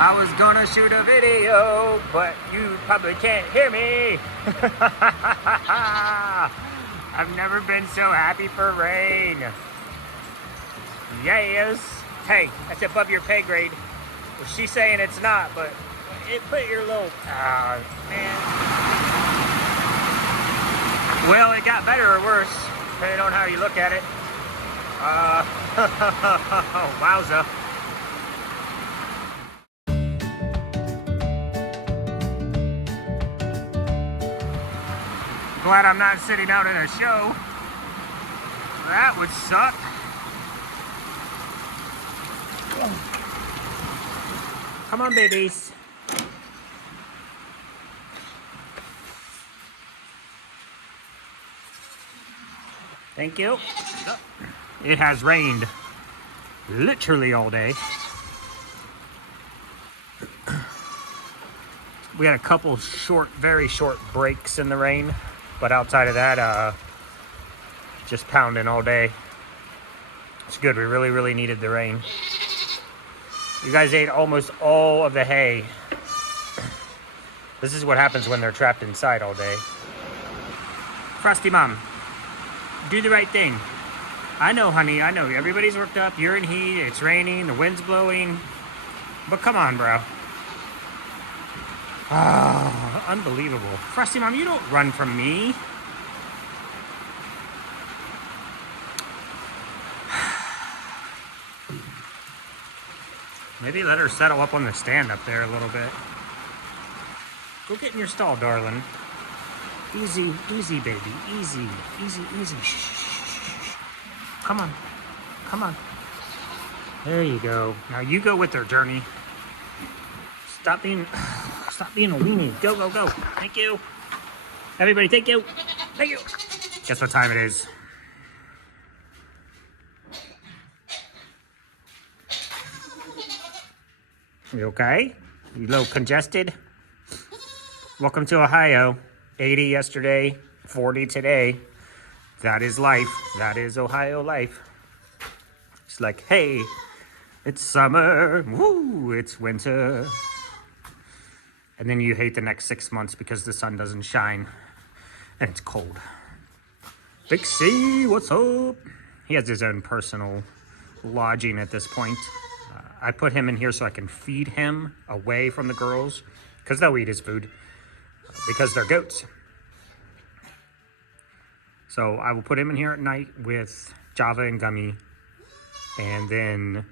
I was gonna shoot a video, but you probably can't hear me. I've never been so happy for rain. Yes. Hey, that's above your pay grade. Well, she's saying it's not, but it put your little... man. Well, it got better or worse, depending on how you look at it. Wowza. Glad I'm not sitting out in a show. That would suck. Come on, babies. Thank you. It has rained literally all day. We had a couple short, very short breaks in the rain, but outside of that, just pounding all day. It's good. We really, really needed the rain. You guys ate almost all of the hay. This is what happens when they're trapped inside all day. Frosty Mom, do the right thing. I know, honey, I know. Everybody's worked up. You're in heat. It's raining. The wind's blowing. But come on, bro. Oh, unbelievable. Frosty Mom, you don't run from me. Maybe let her settle up on the stand up there a little bit. Go get in your stall, darling. Easy, easy, baby. Easy, easy, easy. Shh, shh, shh, shh. Come on. Come on. There you go. Now you go with her, Journey. Stop being a weenie. Go, go, go. Thank you. Everybody, thank you. Thank you. Guess what time it is? You okay? You a little congested? Welcome to Ohio. 80 yesterday, 40 today. That is life. That is Ohio life. It's like, hey, it's summer. Woo, it's winter. And then you hate the next 6 months because the sun doesn't shine and it's cold. Big C, what's up? He has his own personal lodging at this point. I put him in here so I can feed him away from the girls because they'll eat his food because they're goats. So I will put him in here at night with Java and Gummy, and then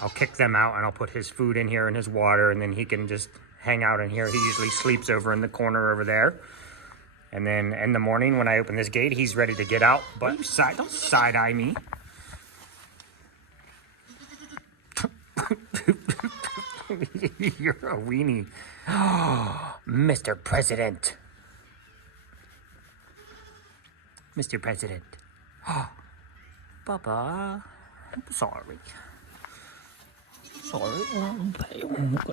I'll kick them out and I'll put his food in here and his water, and then he can just hang out in here. He usually sleeps over in the corner over there. And then in the morning when I open this gate, he's ready to get out. But don't side-eye me. You're a weenie. Oh, Mr. President. Mr. President. Oh, Papa. I'm sorry. Sorry. Get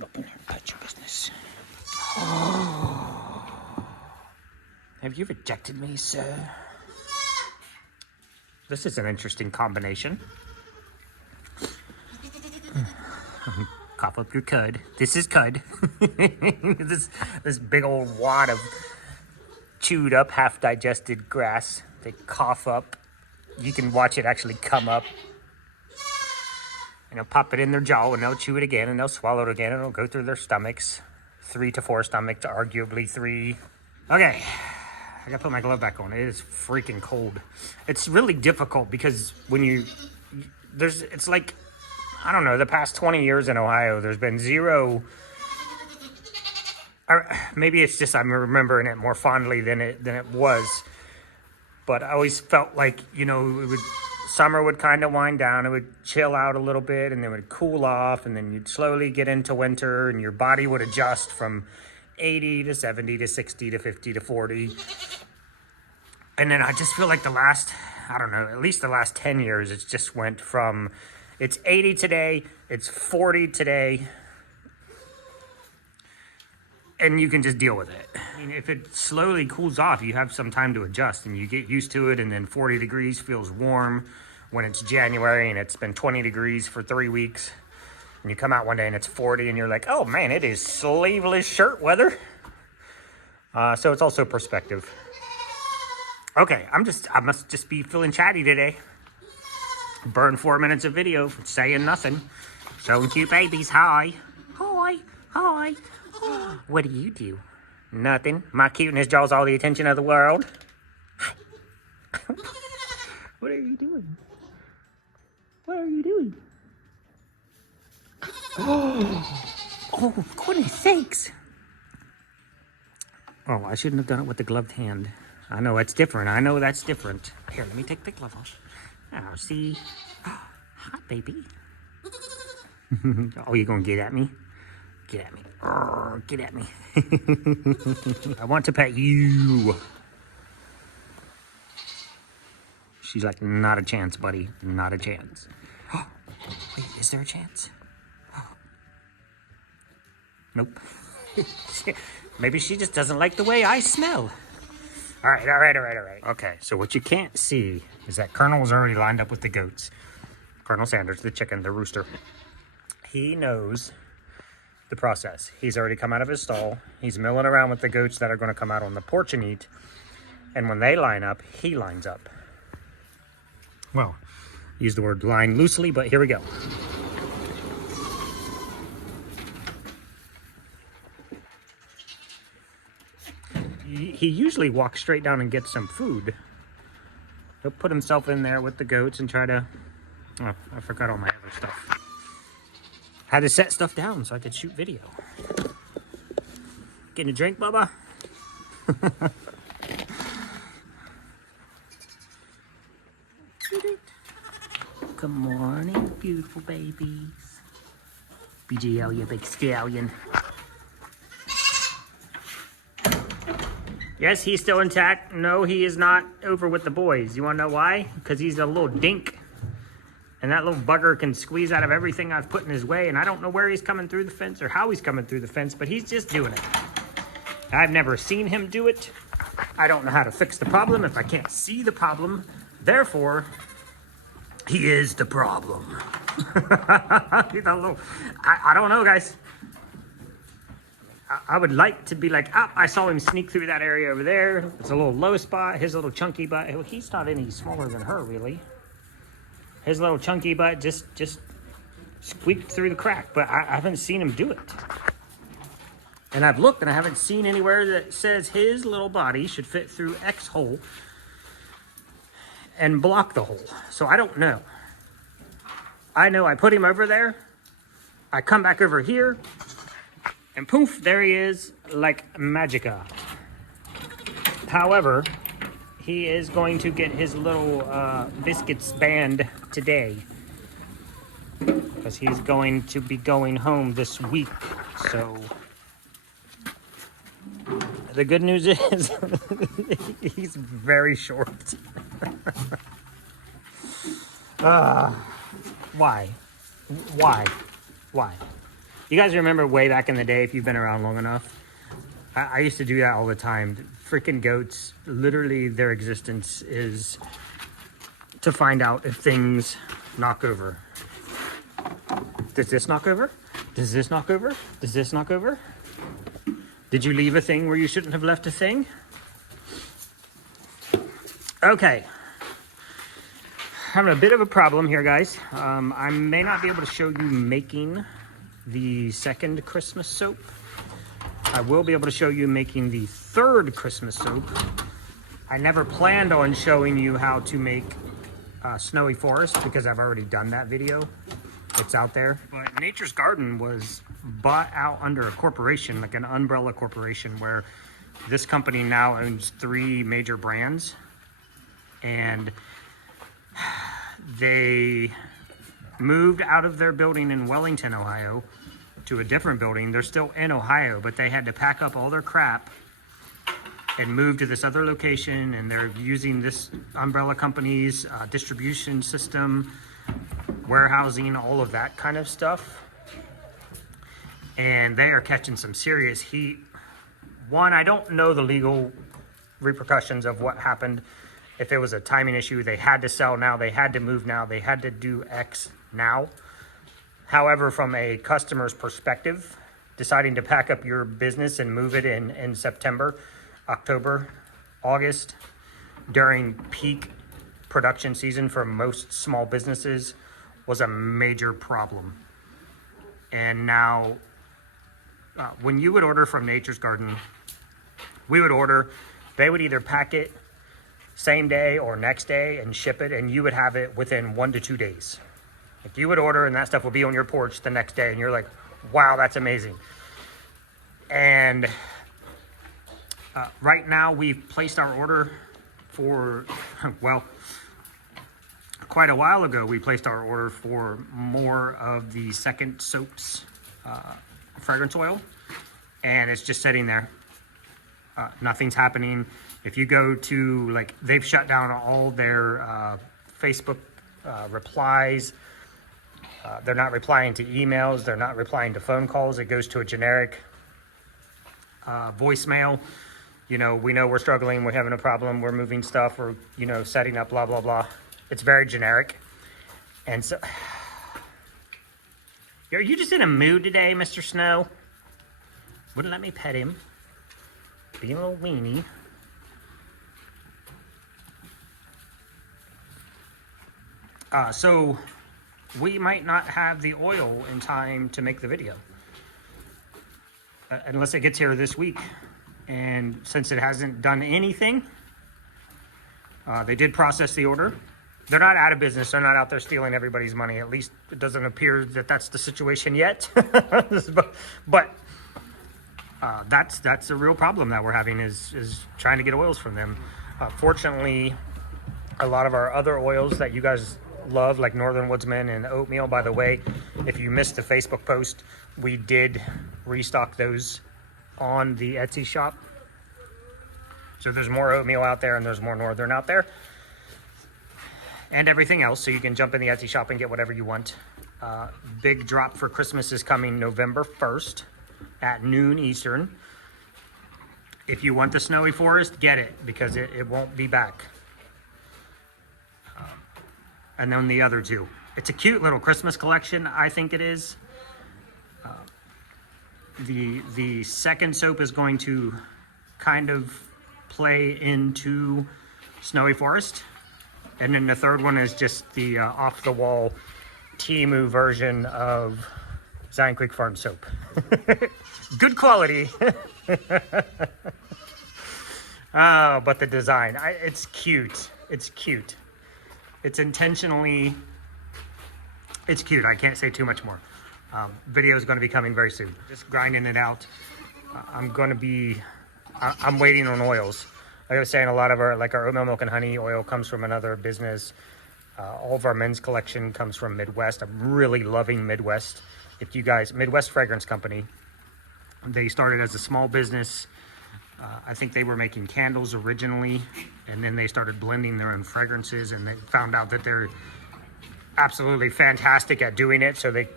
up in there and touch your business. Oh. Have you rejected me, sir? This is an interesting combination. Cough up your cud. This is cud. this big old wad of chewed up, half digested grass. They cough up. You can watch it actually come up. And they'll pop it in their jaw and they'll chew it again and they'll swallow it again and it'll go through their stomachs. 3 to 4 stomachs, arguably 3. Okay, I gotta put my glove back on. It is freaking cold. It's really difficult because when it's like, I don't know, the past 20 years in Ohio, there's been zero, or maybe it's just I'm remembering it more fondly than it was, but I always felt like, summer would kind of wind down, it would chill out a little bit, and then it would cool off, and then you'd slowly get into winter, and your body would adjust from 80 to 70 to 60 to 50 to 40. And then I just feel like the last, I don't know, at least the last 10 years, it's just went from, it's 80 today, it's 40 today, and you can just deal with it. I mean, if it slowly cools off, you have some time to adjust, and you get used to it, and then 40 degrees feels warm when it's January, and it's been 20 degrees for 3 weeks. And you come out one day and it's 40 and you're like, oh man, it is sleeveless shirt weather. So it's also perspective. Okay, I must just be feeling chatty today. Burn 4 minutes of video saying nothing. Showing cute babies. Hi. Hi. Hi. What do you do? Nothing. My cuteness draws all the attention of the world. What are you doing? What are you doing? Oh, goodness sakes. Oh, I shouldn't have done it with the gloved hand. I know that's different. I know that's different. Here, let me take the glove off. Oh, see? Hi, baby. Oh, you gonna get at me? Get at me. Get at me. I want to pet you. She's like, not a chance, buddy. Not a chance. Wait, is there a chance? Nope. Maybe she just doesn't like the way I smell. All right. Okay, so what you can't see is that Colonel's already lined up with the goats. Colonel Sanders, the chicken, the rooster. He knows the process. He's already come out of his stall. He's milling around with the goats that are going to come out on the porch and eat. And when they line up, he lines up. Well, use the word line loosely, but here we go. He usually walks straight down and gets some food. He'll put himself in there with the goats and try to... Oh, I forgot all my other stuff. Had to set stuff down so I could shoot video. Getting a drink, Bubba? Good morning, beautiful babies. BGL, you big stallion. Yes, he's still intact. No, he is not over with the boys. You want to know why? Because he's a little dink. And that little bugger can squeeze out of everything I've put in his way. And I don't know where he's coming through the fence or how he's coming through the fence, but he's just doing it. I've never seen him do it. I don't know how to fix the problem if I can't see the problem. Therefore, he is the problem. I don't know, guys. I would like to be like, I saw him sneak through that area over there. It's a little low spot. His little chunky butt. He's not any smaller than her, really. His little chunky butt just squeaked through the crack, but I haven't seen him do it. And I've looked and I haven't seen anywhere that says his little body should fit through X hole and block the hole. So I don't know. I know I put him over there. I come back over here. And poof, there he is, like magica. However, he is going to get his little biscuits banned today. Because he's going to be going home this week. So, the good news is, he's very short. Why? You guys remember way back in the day, if you've been around long enough, I used to do that all the time. Freaking goats, literally their existence is to find out if things knock over. Does this knock over? Does this knock over? Does this knock over? Did you leave a thing where you shouldn't have left a thing? Okay. Having a bit of a problem here, guys. I may not be able to show you making the second Christmas soap. I will be able to show you making the third Christmas soap. I never planned on showing you how to make Snowy Forest because I've already done that video. It's out there. But Nature's Garden was bought out under a corporation, like an umbrella corporation, where this company now owns 3 major brands. And they moved out of their building in Wellington, Ohio, to a different building. They're still in Ohio, but they had to pack up all their crap and move to this other location, and they're using this umbrella company's distribution system, warehousing, all of that kind of stuff. And they are catching some serious heat. One, I don't know the legal repercussions of what happened. If it was a timing issue, they had to sell now, they had to move now, they had to do X now. However, from a customer's perspective, deciding to pack up your business and move it in September, October, August, during peak production season for most small businesses was a major problem. And now, when you would order from Nature's Garden, we would order, they would either pack it same day or next day and ship it, and you would have it within 1 to 2 days. Like, you would order and that stuff would be on your porch the next day, and you're like, wow, that's amazing. And right now we've placed our order for, well, quite a while ago we placed our order for more of the Second Soaps fragrance oil, and it's just sitting there. Nothing's happening. If you go to, like, they've shut down all their Facebook replies. They're not replying to emails. They're not replying to phone calls. It goes to a generic voicemail. You know, we know we're struggling. We're having a problem. We're moving stuff. We're, you know, setting up, blah, blah, blah. It's very generic. And so, are you just in a mood today, Mr. Snow? Wouldn't let me pet him. Being a little weenie. So we might not have the oil in time to make the video. Unless it gets here this week. And since it hasn't done anything, they did process the order. They're not out of business. They're not out there stealing everybody's money. At least it doesn't appear that that's the situation yet. but that's a real problem that we're having is trying to get oils from them. Fortunately, a lot of our other oils that you guys love, like Northern Woodsman and Oatmeal, by the way, if you missed the Facebook post, we did restock those on the Etsy shop. So there's more Oatmeal out there and there's more Northern out there. And everything else, so you can jump in the Etsy shop and get whatever you want. Big drop for Christmas is coming November 1st at noon Eastern. If you want the Snowy Forest, get it, because it won't be back. And then the other two. It's a cute little Christmas collection, I think it is. The second soap is going to kind of play into Snowy Forest. And then the third one is just the off-the-wall Temu version of Zion Creek Farm soap. Good quality. Oh, but the design, it's cute. It's cute. It's intentionally, it's cute. I can't say too much more. Video is going to be coming very soon. Just grinding it out. I'm waiting on oils. Like I was saying, a lot of our oatmeal milk and honey oil comes from another business. All of our men's collection comes from Midwest. I'm really loving Midwest. If you guys, Midwest Fragrance Company, they started as a small business. I think they were making candles originally, and then they started blending their own fragrances, and they found out that they're absolutely fantastic at doing it. So they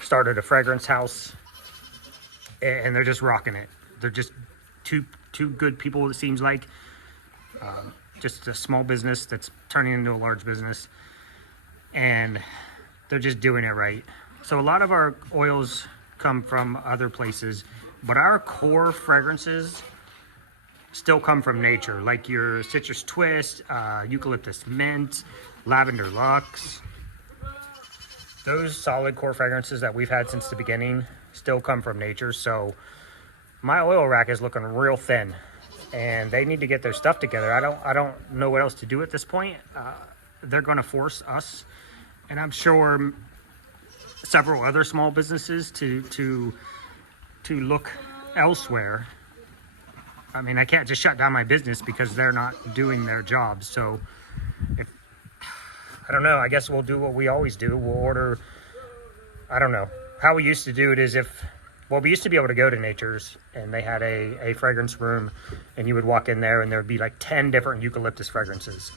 started a fragrance house, and they're just rocking it. They're just two good people, it seems like. Just a small business that's turning into a large business, and they're just doing it right. So a lot of our oils come from other places, but our core fragrances still come from nature, like your citrus twist, eucalyptus mint, lavender luxe. Those solid core fragrances that we've had since the beginning still come from nature. So my oil rack is looking real thin, and they need to get their stuff together. I don't know what else to do at this point. They're going to force us, and I'm sure several other small businesses to look elsewhere. I mean, I can't just shut down my business because they're not doing their job. So I don't know. I guess we'll do what we always do. We'll order. I don't know. How we used to do it is we used to be able to go to Nature's, and they had a fragrance room, and you would walk in there and there would be like 10 different eucalyptus fragrances.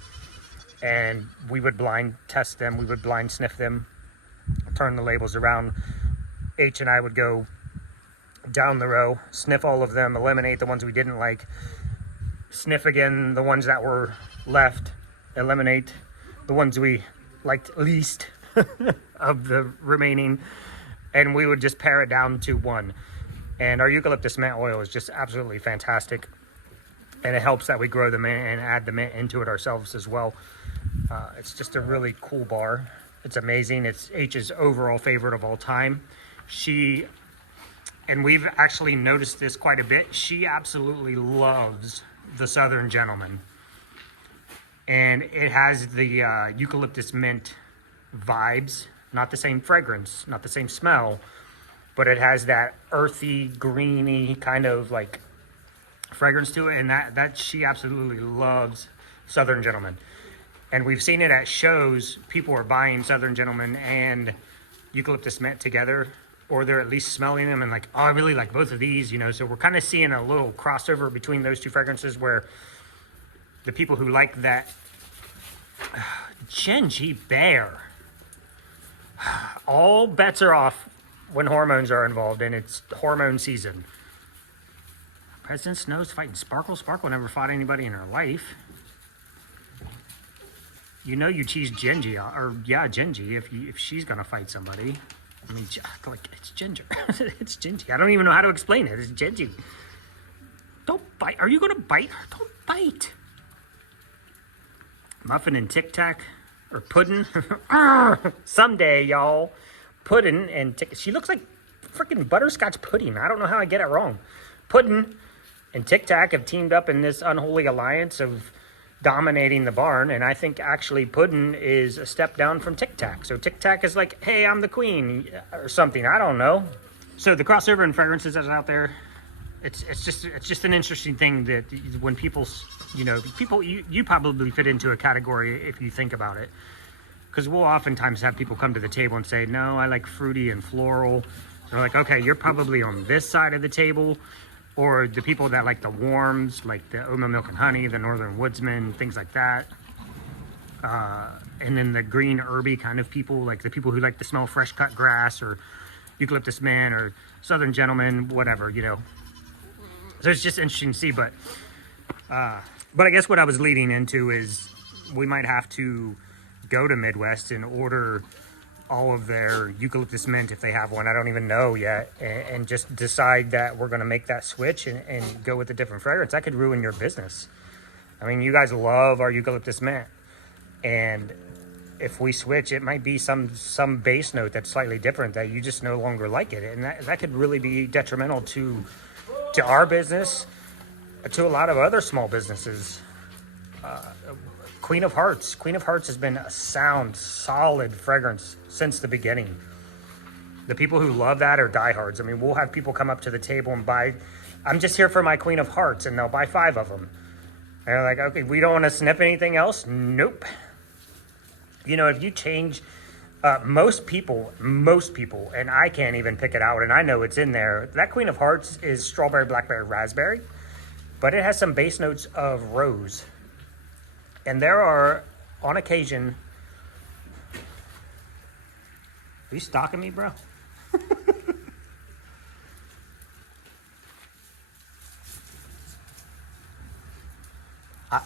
And we would blind test them. We would blind sniff them, turn the labels around. H and I would go down the row, sniff all of them, eliminate the ones we didn't like, sniff again the ones that were left, eliminate the ones we liked least. of the remaining, and we would just pare it down to 1. And our eucalyptus mint oil is just absolutely fantastic, and it helps that we grow the mint and add the mint into it ourselves as well. It's just a really cool bar. It's amazing. It's H's overall favorite of all time. And we've actually noticed this quite a bit, she absolutely loves the Southern Gentleman. And it has the eucalyptus mint vibes, not the same fragrance, not the same smell, but it has that earthy, greeny kind of like fragrance to it, and that she absolutely loves Southern Gentleman. And we've seen it at shows. People are buying Southern Gentleman and eucalyptus mint together, or they're at least smelling them and like, oh, I really like both of these, you know. So we're kind of seeing a little crossover between those two fragrances, where the people who like that Genji Bear, all bets are off when hormones are involved, and it's hormone season. President Snow's fighting Sparkle. Sparkle never fought anybody in her life. You know you choose Genji, or yeah, Genji, if she's gonna fight somebody. I mean, like, it's Ginger. It's Genji. I don't even know how to explain it. It's Genji. Don't bite. Are you gonna bite her? Don't bite. Muffin and Tic Tac, or Puddin'. Someday, y'all. Puddin' and Tic. She looks like freaking butterscotch pudding. I don't know how I get it wrong. Puddin' and Tic Tac have teamed up in this unholy alliance of dominating the barn, and I think actually Puddin' is a step down from Tic Tac. So Tic Tac is like, hey, I'm the queen, or something. I don't know. So the crossover in fragrances that's out there, it's just an interesting thing that when people, you probably fit into a category if you think about it, because we'll oftentimes have people come to the table and say, no, I like fruity and floral. So they're like, okay, you're probably on this side of the table. Or the people that like the warms, like the oatmeal milk and honey, the Northern Woodsman, things like that. And then the green herby kind of people, like the people who like to smell fresh cut grass, or eucalyptus mint, or Southern Gentleman, whatever, you know. So it's just interesting to see. But I guess what I was leading into is we might have to go to Midwest and order all of their eucalyptus mint if they have one. I don't even know yet, and just decide that we're going to make that switch and go with a different fragrance. That could ruin your business. I mean, you guys love our eucalyptus mint, and if we switch, it might be some base note that's slightly different that you just no longer like it, and that could really be detrimental to our business, to a lot of other small businesses. Queen of Hearts. Queen of Hearts has been a sound, solid fragrance since the beginning. The people who love that are diehards. I mean, we'll have people come up to the table and buy, I'm just here for my Queen of Hearts, and they'll buy 5 of them. And they're like, okay, we don't want to sniff anything else? Nope. You know, if you change, most people, and I can't even pick it out, and I know it's in there, that Queen of Hearts is strawberry, blackberry, raspberry, but it has some base notes of rose. And there are, on occasion... Are you stalking me, bro?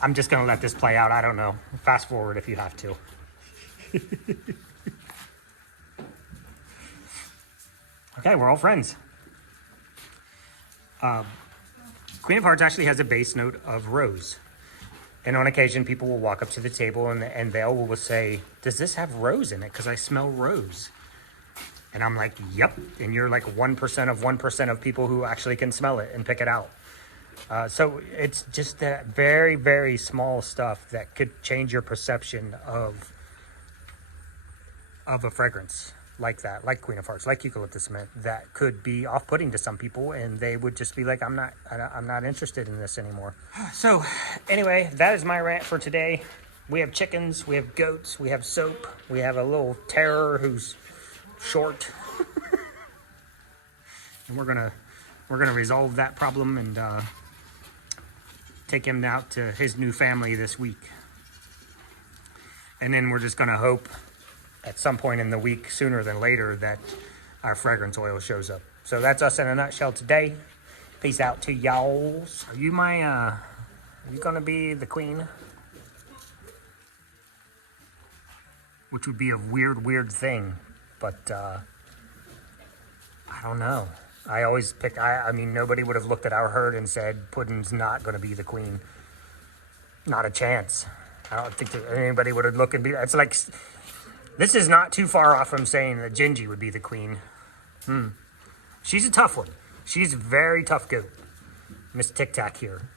I'm just going to let this play out. I don't know. Fast forward if you have to. Okay, we're all friends. Queen of Hearts actually has a base note of rose. And on occasion, people will walk up to the table and they will say, does this have rose in it? Because I smell rose. And I'm like, yep. And you're like 1% of 1% of people who actually can smell it and pick it out. So it's just that very, very small stuff that could change your perception of a fragrance like that, like Queen of Hearts, like eucalyptus mint, that could be off-putting to some people, and they would just be like, I'm not interested in this anymore. So anyway, that is my rant for today. We have chickens, we have goats, we have soap, we have a little terror who's short. And we're gonna resolve that problem and take him out to his new family this week. And then we're just gonna hope at some point in the week, sooner than later, that our fragrance oil shows up. So that's us in a nutshell today. Peace out to y'all. Are you are you gonna be the queen? which would be a weird thing. But I don't know. I always pick. I mean, nobody would have looked at our herd and said Puddin's not going to be the queen. Not a chance. I don't think that anybody would have looked and be. It's like this is not too far off from saying that Gingy would be the queen. She's a tough one. She's a very tough goat, Miss Tic Tac here.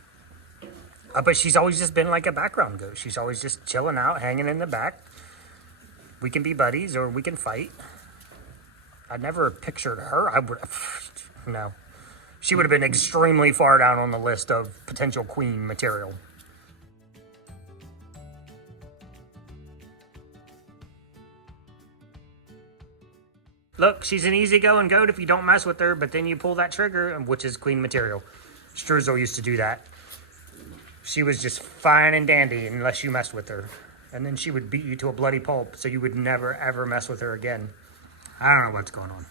But she's always just been like a background goat. She's always just chilling out, hanging in the back. We can be buddies or we can fight. I never pictured her. I would no. She would have been extremely far down on the list of potential queen material. Look, she's an easygoing goat if you don't mess with her, but then you pull that trigger, which is queen material. Struzel used to do that. She was just fine and dandy unless you messed with her. And then she would beat you to a bloody pulp, so you would never, ever mess with her again. I don't know what's going on.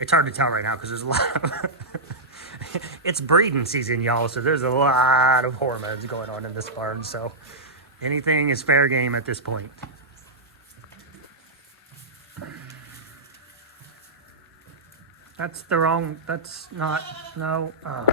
It's hard to tell right now because there's a lot of... It's breeding season, y'all, so there's a lot of hormones going on in this barn, so anything is fair game at this point. That's the wrong... That's not... No. Oh,